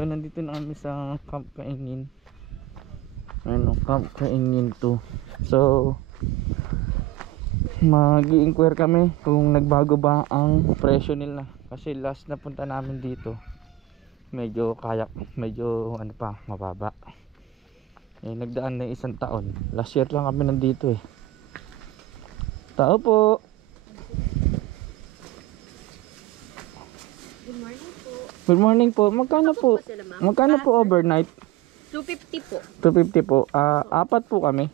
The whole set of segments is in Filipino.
So nandito na kami sa Camp Kaingin. Ano, Camp Kaingin 2. So mag-i-inquire kami kung nagbago ba ang presyo nila. Kasi last na punta namin dito, medyo kayak, medyo ano pa, mababa. Eh, nagdaan na 1 taon. Last year lang kami nandito eh. Tao po. Good morning po. Good morning po. Magkano po? Magkano po overnight? 250 po. 250 po. Apat po kami.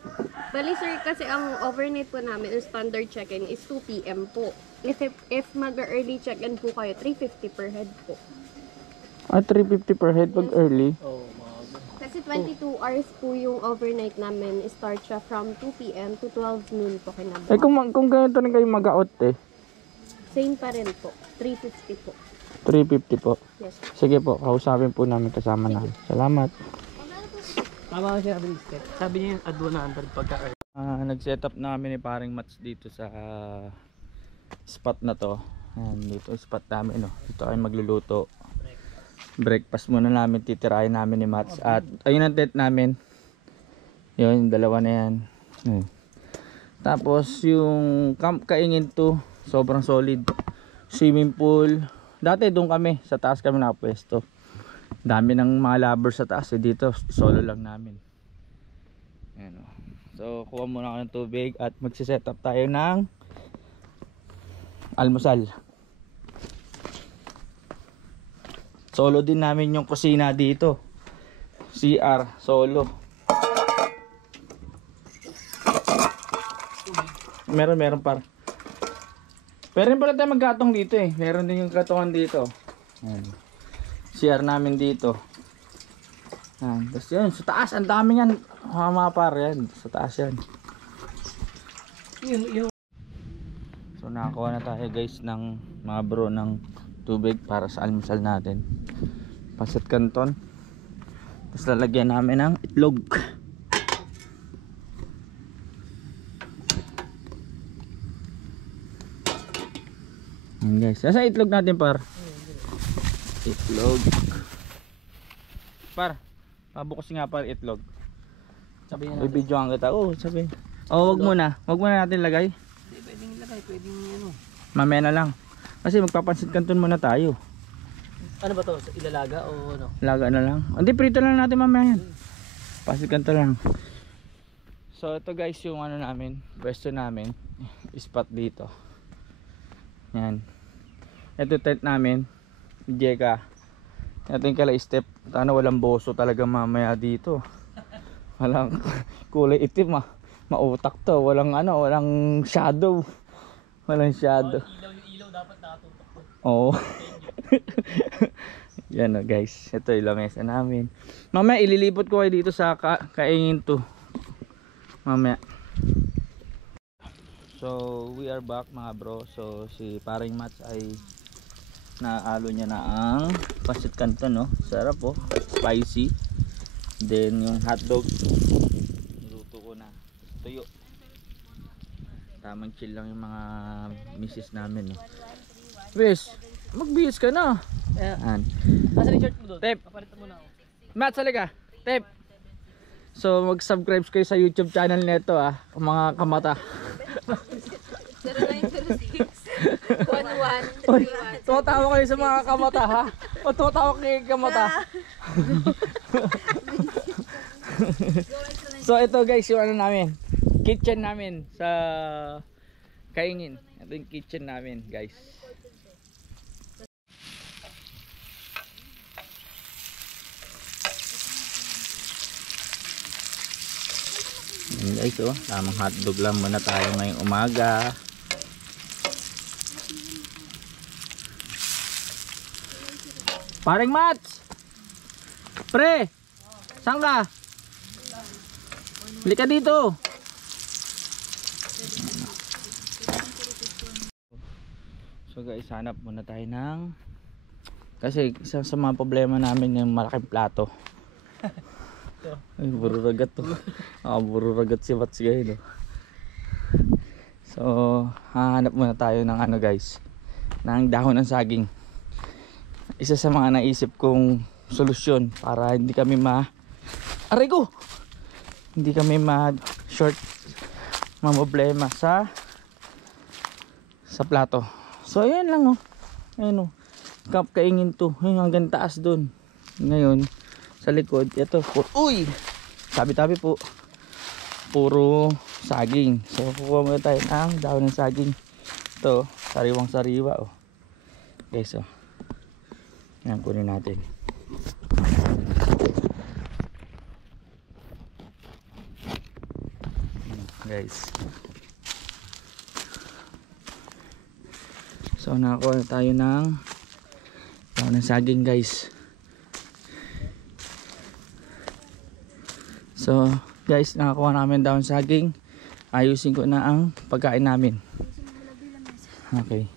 Bali sir, kasi ang overnight po namin, ang standard check-in is 2 PM po. If mag-early check-in po kayo, 350 per head po. 350 per head pag early. Kasi 22 hours po yung overnight namin. Start siya from 2 PM to 12 noon po kinabukasan. Eh kung ganito rin kayo mag-out eh. Same pa rin po. 350 po. 350 po. Yes. Sige po, kausapin po namin kasama namin. Salamat. Tama kasi sabi ni Steph. Sabi niya yung add 100 pagka-earn. Nag-set up na kami ni paring Mats dito sa spot na to. Ayan, dito yung spot namin. No? Dito ay magluluto. Breakfast muna namin, titirahin namin ni Mats. At ayun ang tent namin. Yun, dalawa na yan. Tapos yung Camp Kaingin 2, sobrang solid. Swimming pool. Dati doon kami, sa taas kami nakapwesto. Dami ng mga lovers sa taas eh. Dito solo lang namin. Ayan, oh. So kuha muna ako ng tubig at magsiset up tayo ng almusal. Solo din namin yung kusina dito. CR solo. Meron par. Pero rin pala tayo magkatong dito eh. Meron din yung katongan dito. Ayan. CR namin dito. Ayan. Tapos yun, sa taas, ang dami yan. Mga par yan. Sa taas yan. So nakakuha na tayo guys ng mga bro ng tubig para sa almusal natin. Pasit canton. Tapos lalagyan namin ng itlog. Ayan guys. Sasa itlog natin par? Itlog. Par, pabukas nga par itlog. Sabi niya Bibidyoan kita. Oh, sabi. Oh, wag muna. Wag muna natin lagay. hindi pwedeng ilagay, pwedeng ano. Mamaya na lang. Kasi magpapansit canton muna tayo. Ano ba to? Ilalaga o ano? Laga na lang. Hindi, prito lang natin mamaya yan. Pansit canton lang. So ito guys yung ano namin, pwesto namin. Spot dito. Yan. Ito tent namin. Jeka. Ito yung kala step. Sana walang boso talaga mamaya dito. Walang kulay itim ah. Mautak to. Walang ano, walang shadow. Walang shadow. Ilaw dapat nakatutok po. Oo. Yan o guys. Ito yung lamesa namin. Mamaya ililipot ko kayo dito sa Kaingin 2. Mamaya. So we are back mga bro. So si paring Mats ay naalo niya na ang pasit canton, no? Sarap po, spicy. Then yung hotdog niluto ko na, tuyo. Tamang chill lang yung mga misis namin, no? Wes, magbihis ka na. Ayan. Asa yung shirt mo doon? Tep, Papalitan mo na ako. Matt, salika. Tep. So mag-subscribe kayo sa YouTube channel nito ah, mga kamata. 0906-1131. Tumatawa kayo sa mga kamata ha? O tumatawa kayo kamata? So ito guys yung ano namin, kitchen namin sa Kaingin. Ito yung kitchen namin guys. Ayan guys, oh, tamang hotdog lang muna tayo ngayong umaga. Paring Mats! Pre! Saan ka? Bili ka dito! So guys, hanap muna tayo ng... Kasi isa sa mga problema namin yung malaking plato. Ay, bururagat to. Bururagat si Mats guys, no? So, hahanap muna tayo ng ano guys, ng dahon ng saging. Isa sa mga naisip kong solusyon para hindi kami aray ko! Hindi kami short problema sa plato. So ayan lang oh. Ayun oh. Camp Kaingin to. Ayun hanggang taas doon. Ngayon sa likod ito uy! Tabi-tabi po. Puro saging. So kukuha muna tayo ng dahon ng saging. Ito, sariwang sariwa oh. Okay, so yan kunin natin. Guys, so nakakuha tayo ng dahon ng saging guys. So guys, nakakuha namin dahon saging. Ayusin ko na ang pagkain namin. Okay,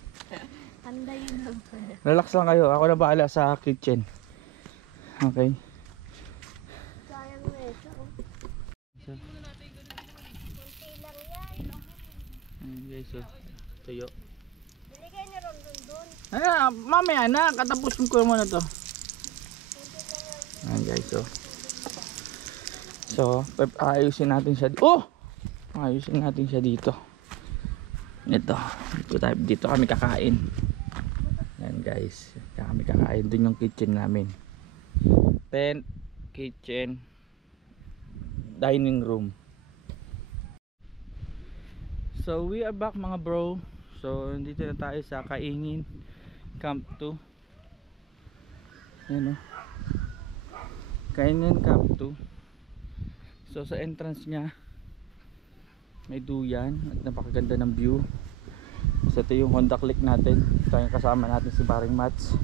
relax lang kayo, ako na bahala sa kitchen. Okay. Guys, so tuyo. Binigay niyo ron doon. Mamaya na, katapusin ko muna to. Ayan guys, so ayusin natin siya. Ayusin natin siya dito. Dito kami kakain. Ayan guys, kami kakain. Doon yung kitchen namin. Tent, kitchen, dining room. So we are back mga bro. So dito na tayo sa Kaingin Camp 2. Ayan o, Kaingin Camp 2. So sa entrance nya may duyan at napakaganda ng view. So ito yung Honda Click natin. Ito yung kasama natin si Paring Mats.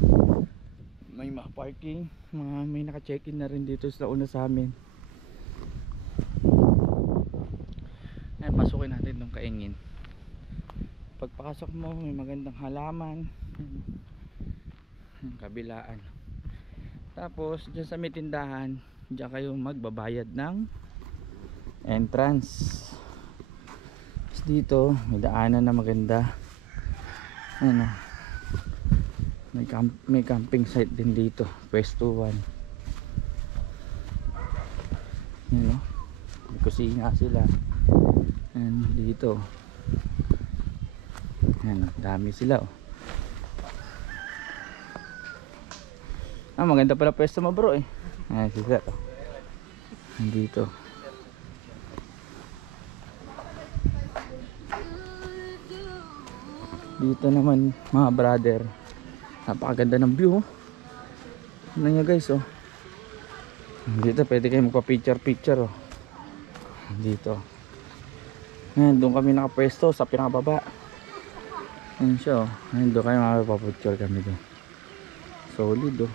May mga parking, may naka-check-in na rin dito sa una sa amin. Ay, pasukin natin itong Kaingin. Pagpasok mo may magandang halaman, kabilaan. Tapos dyan sa may tindahan, dyan kayo magbabayad ng entrance. Tapos dito may daanan na maganda. Ano, may camping site din dito, Pwesto 1. Yan o, may kusina sila. Yan dito. Yan, dami sila oh. Maganda pala pwesto mo bro eh. Ayan sila oh. Dito. Dito naman mga brother, napakaganda ng view oh. Ano nyo guys oh. Dito pwede kayo magpa-picture oh. Dito. Ayan, doon kami nakapwesto sa pinakababa. Ayan siya oh. Ayan, doon kayo makapapicture kami doon. Solid oh.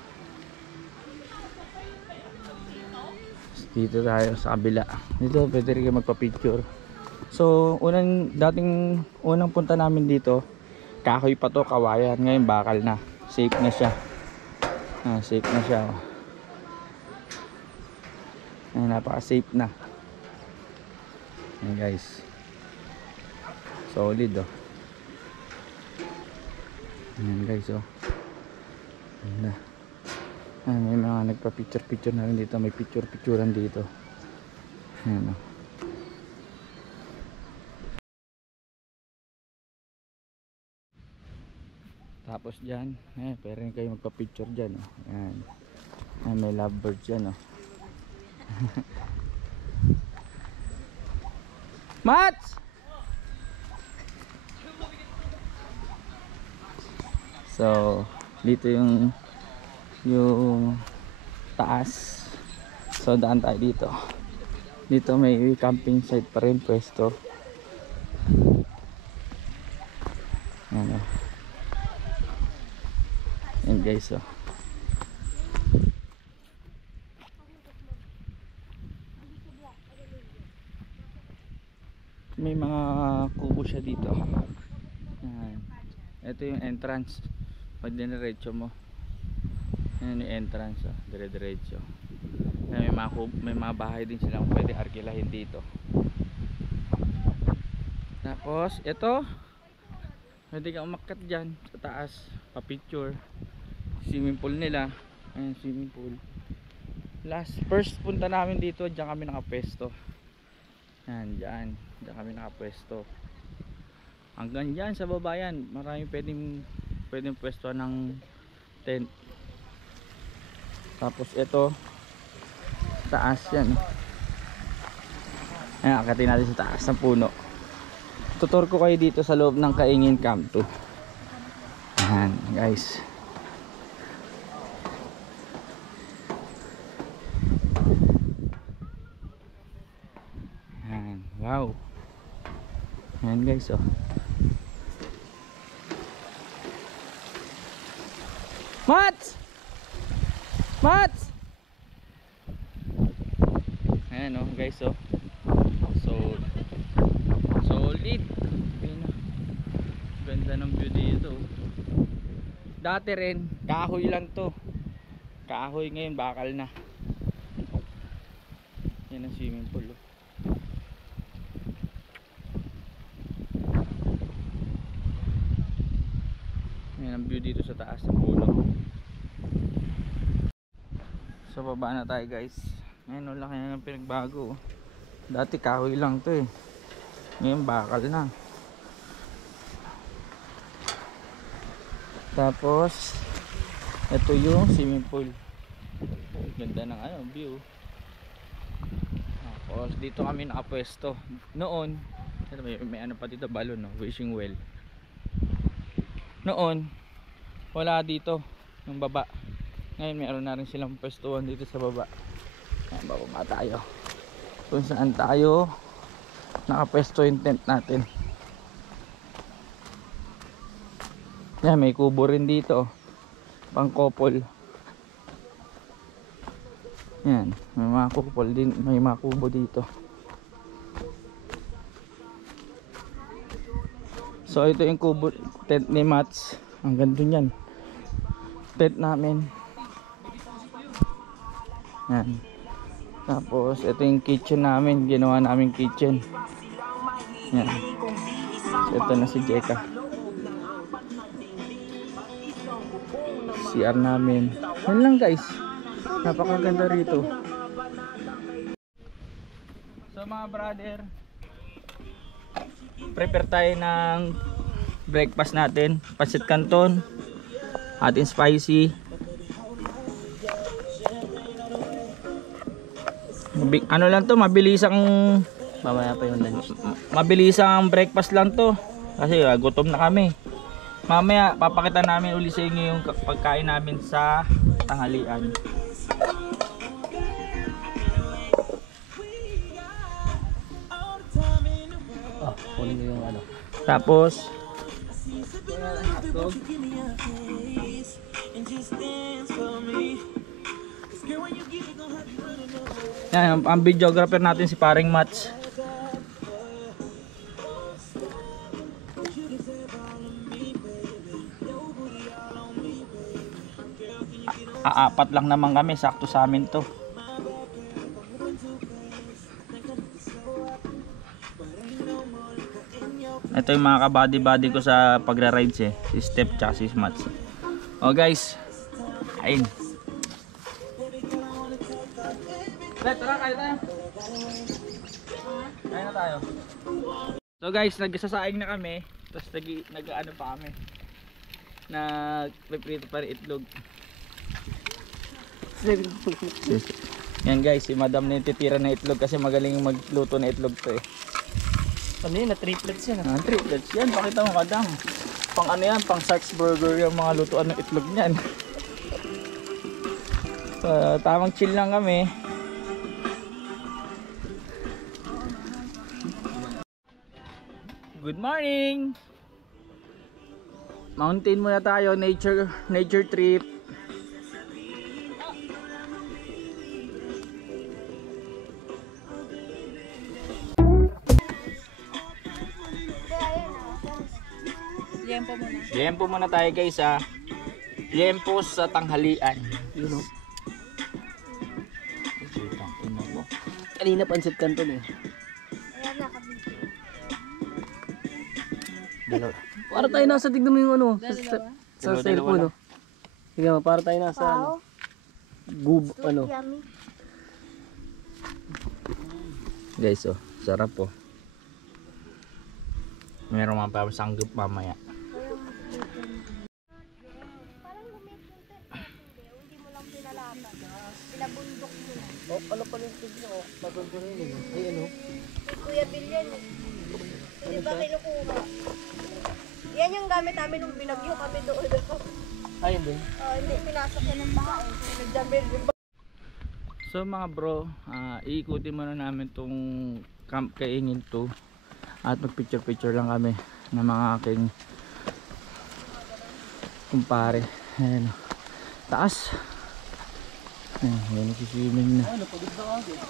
Dito tayo sa kabila. Dito pwede rin kayo magpa-picture. So unang punta namin dito, kahoy pa to, kawayan. Ngayon bakal na. Safe na siya. Safe na siya oh. Ayan, napaka-safe na. Ayan guys. Solid oh. Ayan guys oh. Ayan. May mga nagpa-picture na rin dito. May picturean dito. Ayan oh. Tapos dyan, pwede rin kayo magpa-picture dyan oh. Ayan. Ayan, may lovebirds dyan oh. Mats! So dito yung taas. So daan tayo dito. Dito may camping site pa rin, pwesto. Ayan o. Ayan guys o. May mga kubo siya dito. Ayan. Ito yung entrance. Pag diniretso mo, ayan yung entrance oh. Dire-diretso. May mga bahay din silang pwede arkilahin dito. Tapos ito, pwede ka umakyat dyan sa taas, pa-picture. Swimming pool nila. Ayan, swimming pool. First punta namin dito, diyan kami nakapwesto. Yan, diyan kami nakapwesto. Hanggang diyan sa baba yan, marami pwedeng pwesto ng tent. Tapos ito, taas yan. Ayan, akatin natin sa taas ng puno. Tutor ko kayo dito sa loob ng Kaingin Camp 2. Ayan, guys. Ayan, wow. Ayan guys, oh. Mats! Mats! Ayan, oh, guys, oh. Solid. Ayan, oh. Ganda ng view dito. Dati rin, kahoy lang to. Kahoy, ngayon bakal na. Yan ang swimming pool, oh. Yan ang view dito sa taas ng puno. So baba na tayo guys. Ngayon wala kaya ng pinagbago, oh. Dati kahoy lang to eh. Ngayon bakal na. Tapos ito yung swimming pool. Ganda ng view. Tapos dito kami nakapwesto. Noon may ano pa dito, balon, no? Wishing well. Noon wala dito yung baba. Ngayon meron na rin silang pwestuhan dito sa baba. Ayan, bababa tayo kung saan tayo nakapwesto yung tent natin. Yan, may kubo rin dito, pang couple. Yan, may mga couple din, may mga kubo dito. So ito yung kubo, tent ni Mats. Ang ganda niyan, tent namin. Yan. Tapos ito yung kitchen namin, ginawa namin kitchen. Yan. So, ito na si Jeka. CR namin. Yan lang guys, napakaganda rito. So mga brother, prepare tayo ng breakfast natin. Pancit canton, hot and spicy. Ano lang to, mabilisang Mamaya pa yung lunch. mabilisang breakfast lang to. Kasi gutom na kami. Mamaya papakita namin uli sa inyo yung pagkain namin sa tanghalian. Kunin ko yung ano. Tapos yan, ang videographer natin si paring Mats. Apat lang naman kami, sakto sa amin to. Ito yung mga kabady-body ko sa pagra-rides eh, si Steph tsaka si Mats. Oh guys, ayun. Tara, kain tayo. Kain na tayo. So guys, nagsasaing na kami. Tapos nag-ano pa kami, nagpiprito pa rin itlog. Yan guys, si madam na yung titira na itlog kasi magaling magluto na itlog to eh. Ano yun? Na-triplets yan. Triplets yan, pakita mo kadam. Pang ano yan, pang Sark's Burger yung mga lutuan ng itlog niyan. So, tamang chill lang kami. Good morning! Mountain muna tayo, nature trip. Liempo muna tayo guys ha. Liempo sa tanghalian. You know? Kanina pancit canton eh. Dalawa. Para tayo nasa, tignan mo yung ano, sa Dalawa, cellphone. dalawa Oh. Tignan mo, para tayo nasa ano. ano. Yummy. Guys, oh, sarap po. Meron mga papasanggap mamaya. Parang gumigunti. Hindi mo lang pinalaban. Pinabundok mo lang. Oh, ano pala yung tignan ko? Pagod rin yun. Ay, ano? Kay Kuya Bill yan eh. Hindi ba kinukuha? Yan yung gamit namin nung binagyo kami doon. Ayun din. Hindi, pinasok yan ng baha eh. Nagdamir yung baha. So mga bro, iikutin muna namin tong Camp Kaingin 2 at magpicture-picture lang kami ng mga aking kumpare. Ayan, taas. Ayan, nagsiswimming na. Ano, pagod na agad.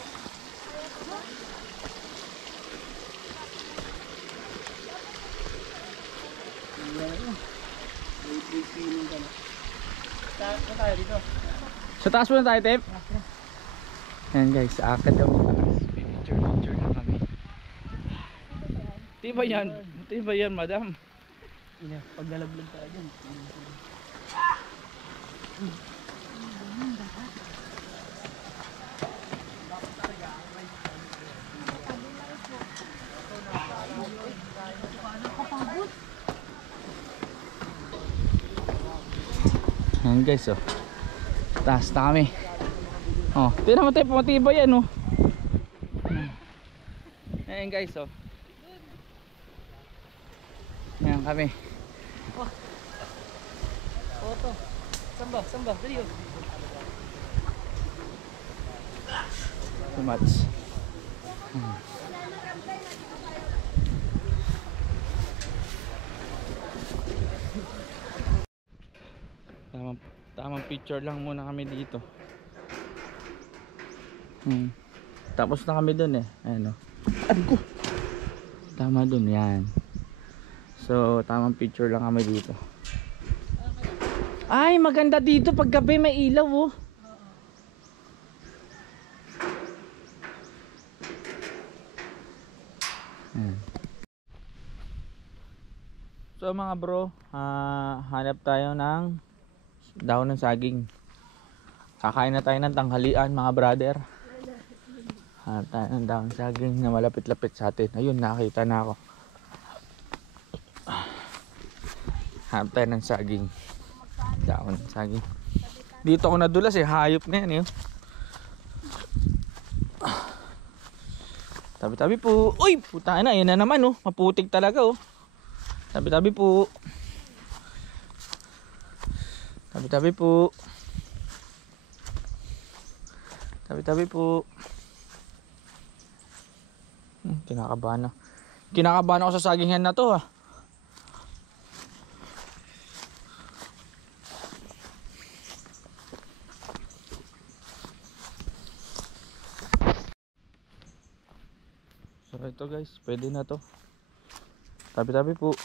May feeling ka na. Saan tayo dito? Sa taas muna tayo, Tep. Ayan guys, akad kami taas. Picture lang kami. Di ba yan, madam? Ina, paglalaglag tayo dyan. Ayan guys, oh. Taas na kami. Oh, tingnan mo tayo, pumatibay yan, oh. Ayan guys, oh. Ayan kami. Oto. Samba. Dali yun. Too much. Tamang picture lang muna kami dito. Tapos na kami dun eh. Ayan, oh. Aray ko. Tama dun, yan. So tamang picture lang kami dito. Ay, maganda dito pag gabi may ilaw, oh. Ayan. So mga bro, hanap tayo ng daon ng saging. Kakain na tayo ng tanghalian mga brother. Hanap tayo ng daon ng saging na malapit-lapit sa atin. Ayun, nakita na ako. Hanap tayo ng saging. Daon ng saging. Dito ako nadulas eh, hayop na yan eh. Tabi-tabi po. Uy, puta na, yan na naman oh. Maputik talaga oh. Tabi-tabi po. Tabi-tabi po. Tabi-tabi po. Kinakabahan na. Kinakabahan ako sa sagingan na to ah. So ito guys, pwede na to. Tabi-tabi po.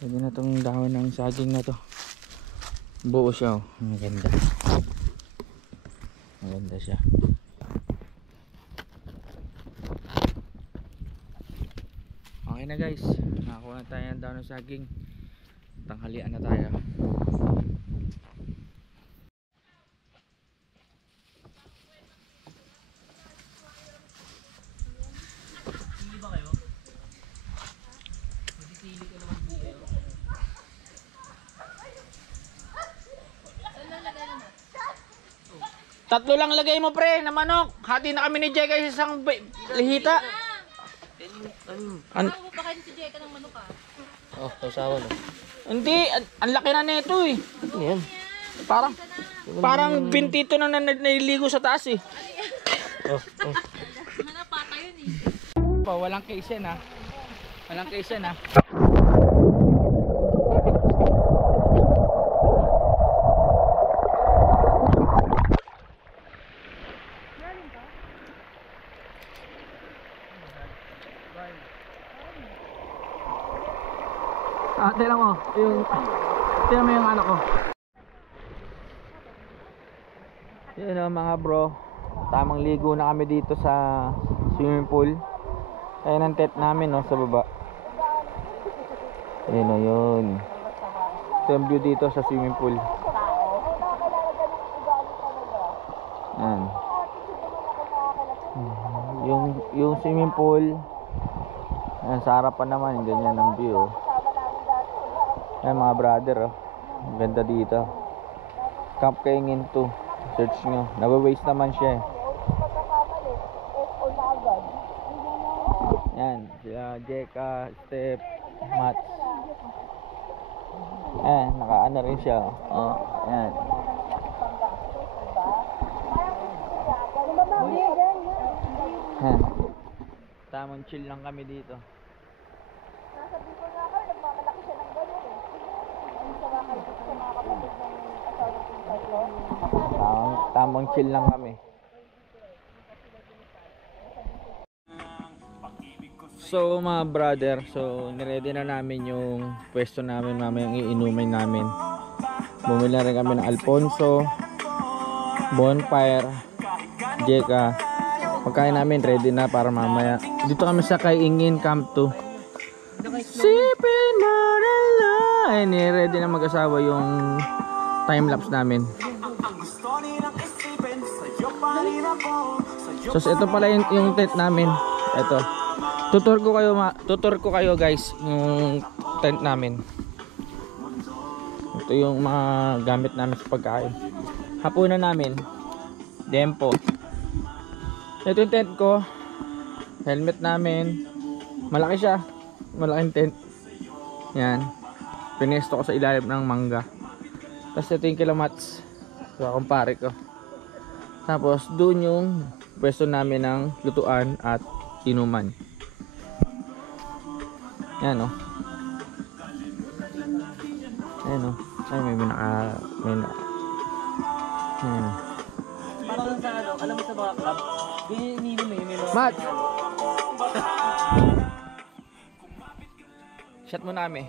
Pwede na tong dahon ng saging na to. Buo siya oh. Maganda. Maganda siya. Okay na guys. Nakakuha na tayo ng dahon ng saging. Tanghalian na tayo. Tatlo lang lagay mo pre na manok. Hati na kami ni Jeka sa isang lihita. Ako pa kayo si Jeka ng manok ah. Oh, sausawan oh. Hindi, ang laki na nito eh. Ano yan? Parang bintito na naliligo sa taas eh. Oh. Hanapata yun eh. Walang case yan ha. Walang case yan ha. Tingnan mo, tingnan mo yung ano ko. Yun o mga bro, tamang ligo na kami dito sa swimming pool. Ayan ang tent namin no, sa baba. Ayun o yun. Ito yung view dito sa swimming pool. Yan. Yung swimming pool. Yan, sa harapan naman, ganyan ang view. Yan mga brother, oh. Ang ganda dito. Camp Kaingin 2. Search nyo. Nawa-waste naman siya eh. Yan, sila Jeka, Steph, Mats. Yan, nakaano rin siya. Oh, yan. Yan. Tamang chill lang kami dito. Tamang chill lang kami. So mga brother, so niready na namin yung pwesto namin, mamayang iinumin namin. Bumili na rin kami ng Alfonso, Bonfire, Jeka. Pagkain namin ready na para mamaya. Dito kami sa Kaingin Camp 2. Sipin na nila. Ay, ready na mag-asawa yung time-lapse namin. So ito pala yung tent namin. Ito. Tutur ko kayo guys yung tent namin. Ito yung mga gamit namin sa pagkain. Hapunan namin. Dempo. Ito yung tent ko. Helmet namin. Malaki siya. Malaking tent. Yan. Pinesto ko sa ilalim ng mangga. Tapos ito yung kilomats. So kumpare ko. Tapos doon yung pwesto namin ng lutuan at inuman. Yan o. Ayan o. Ay may Ayan o. Parang sa ano, alam mo sa mga club, hindi may mga... Mat! Shot mo namin.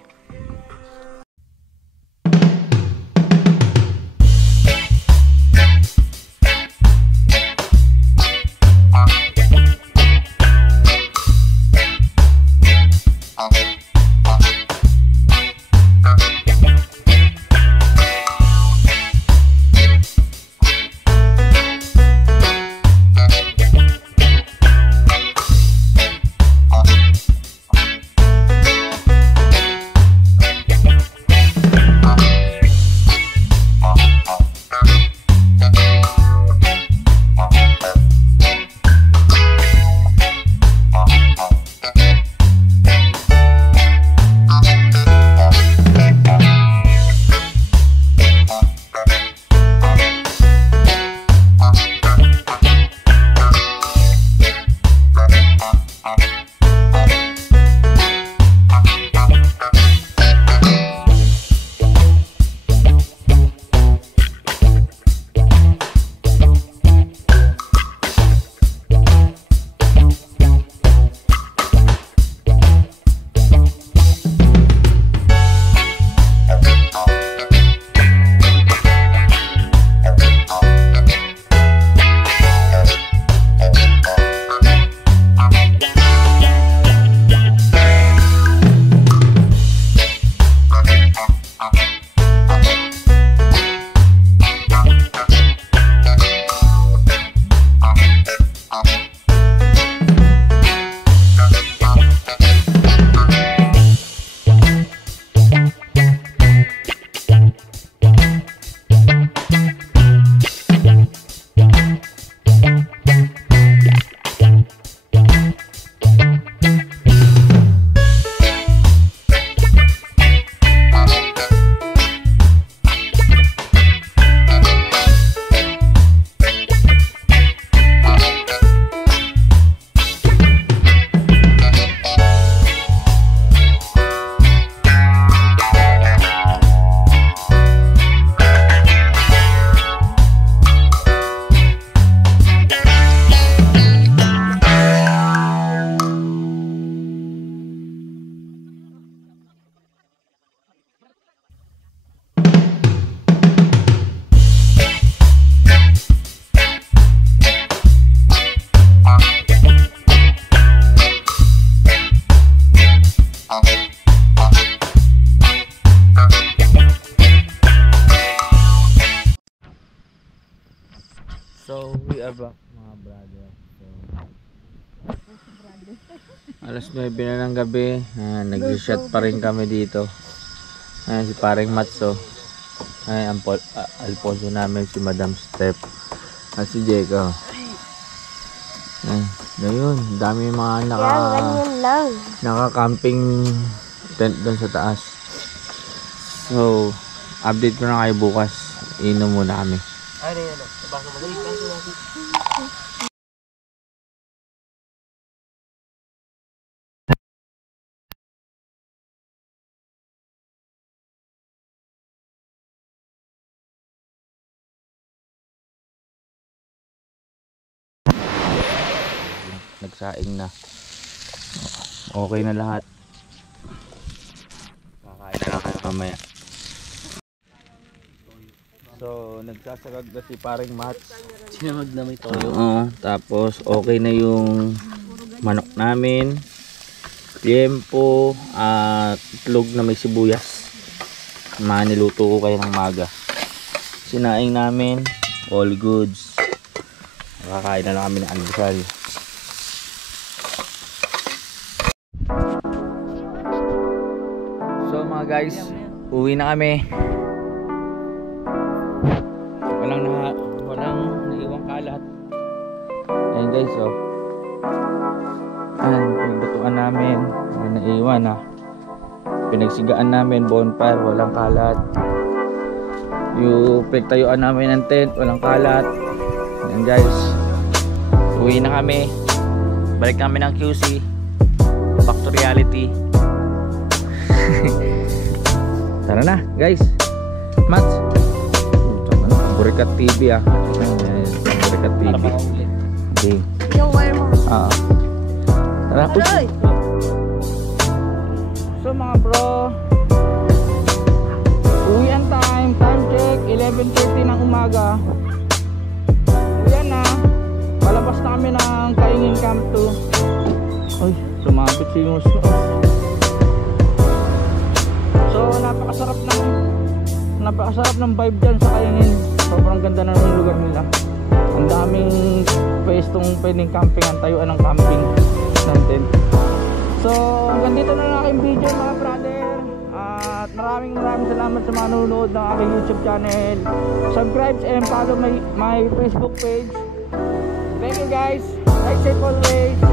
So we are back mga brother. So, alas 9 na ng gabi. Nag-shot pa rin kami dito. Ayan si paring Matso. Ayan Alfonso namin, si Madam Step. At si Jeko. Ngayon, dami mga naka-camping tent doon sa taas. So, update ko na kayo bukas. Inom muna kami. Ay, ano? Baka madali. Nagsaing na. Okay na lahat. Kakain na lang kayo mamaya. So, nagsasagag na si paring Mats. Sinamag na may toyo. Oo, tapos okay na yung manok namin. Tiempo at itlog na may sibuyas. Maniluto ko kayo ng maga. Sinaing namin, all goods. Kakain na lang kami ng almusal. So mga guys, uwi na kami. Walang naiwang kalat. Ayan guys, oh. Ayan, pinaglutuan namin. Walang naiwan, ha. Pinagsigaan namin, bonfire, walang kalat. Yung pinagtayuan namin ng tent, walang kalat. Ayan guys, uwi na kami. Balik kami ng QC. Back to reality. Tara na guys. Mats, Burikat TV ah. Burikat TV. Okay. Yung wire mo. Tara po. So mga bro, uwian time. Time check 11:30 ng umaga. Uwian na. Palabas na kami ng Kaingin Camp 2. Ay, sumabit si Yunus. So napakasarap ng vibe dyan sa Kaingin. Sobrang ganda na ng lugar nila. Ang daming pwestong pwedeng campingan, tayuan ng camping natin. So hanggang dito na lang aking video mga brother. At maraming salamat sa mga nanonood ng aking YouTube channel. Subscribe and follow my Facebook page. Thank you guys. Like safe always.